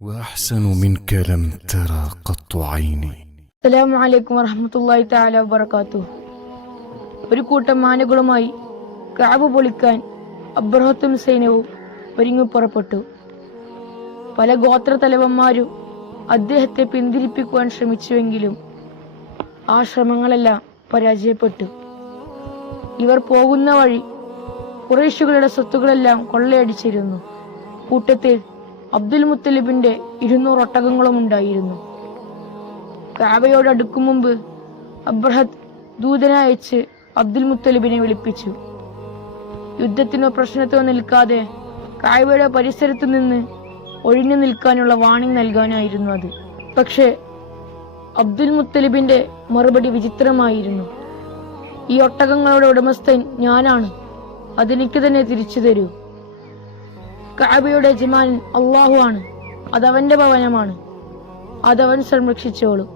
وأحسن منك لم ترى قط عيني. അസ്സലാമു അലൈക്കും വറഹ്മത്തുള്ളാഹി തആല വബറകാതുഹു. ഒരു കൂട്ടം ആനകളുമായി കഅബ പൊളിക്കാൻ അബ്റഹത്തും സൈന്യവും ഒരുങ്ങി പുറപ്പെട്ടു. പല ഗോത്ര തലവന്മാരും അദ്ദേഹത്തെ പിന്തിരിപ്പിക്കുവാൻ ശ്രമിച്ചുവെങ്കിലും ആ ശ്രമങ്ങളെല്ലാം പരാജയപ്പെട്ടു. ഇവർ പോകുന്ന വഴി ഖുറൈശുകളുടെ സ്വത്തുക്കളെല്ലാം കൊള്ളയടിച്ചിരുന്നു. കൂട്ടത്തിൽ അബ്ദുൽ മുത്തലിബിന്റെ 200 ഒട്ടകങ്ങളും ഉണ്ടായിരുന്നു. കഅബയോട് അടുക്കും മുമ്പ് അബ്റഹത്ത് ദൂതനയച്ച് അബ്ദുൽ മുത്തലിബിനെ വിളിപ്പിച്ചു. യുദ്ധത്തിനോ പ്രശ്നത്തിനോ നിൽക്കാതെ കഅബയുടെ പരിസരത്ത് നിന്ന് ഒഴിഞ്ഞു നിൽക്കാനുള്ള വാണിംഗ് നൽകാനായിരുന്നു അത്. പക്ഷേ അബ്ദുൽ മുത്തലിബിന്റെ മറുപടി വിചിത്രമായിരുന്നു. ഈ ഒട്ടകങ്ങളുടെ ഉടമസ്ഥൻ ഞാനാണ്, അതെനിക്ക് തന്നെ തിരിച്ചു തരൂ. കഅബയുടെ യജമാനൻ അല്ലാഹു ആണ്, അതവന്റെ ഭവനമാണ്, അതവൻ സംരക്ഷിച്ചോളും.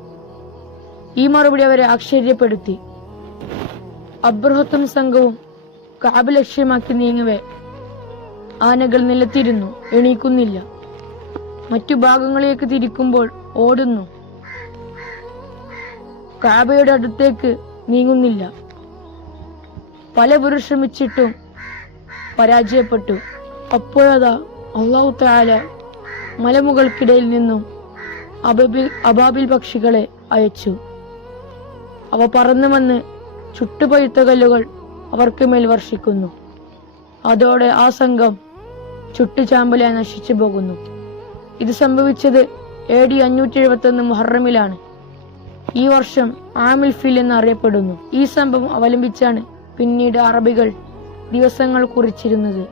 ഈ മറുപടി അവരെ ആശ്ചര്യപ്പെടുത്തി. അബ്റഹത്തും സംഘവും കഅബ ലക്ഷ്യമാക്കി നീങ്ങവേ ആനകൾ നിലത്തിരുന്നു, എണീക്കുന്നില്ല. മറ്റു ഭാഗങ്ങളിലേക്ക് തിരിക്കുമ്പോൾ ഓടുന്നു. കഅബയുടെ അടുത്തേക്ക് നീങ്ങുന്നില്ല. പലവരും ശ്രമിച്ചിട്ടും പരാജയപ്പെട്ടു. അപ്പോഴതാ അല്ലാഹു തആല മലമുകൾക്കിടയിൽ നിന്നും അബാബിൽ പക്ഷികളെ അയച്ചു. അവ പറന്നു വന്ന് ചുട്ടുപഴുത്ത കല്ലുകൾ അവർക്ക് മേൽ വർഷിക്കുന്നു. അതോടെ ആ സംഘം ചുട്ടുചാമ്പലായി നശിച്ചു പോകുന്നു. ഇത് സംഭവിച്ചത് AD 571 മുഹറമിലാണ്. ഈ വർഷം ആമിൽ ഫീൽ എന്നറിയപ്പെടുന്നു. ഈ സംഭവം അവലംബിച്ചാണ് പിന്നീട് അറബികൾ ദിവസങ്ങൾ കുറിച്ചിരുന്നത്.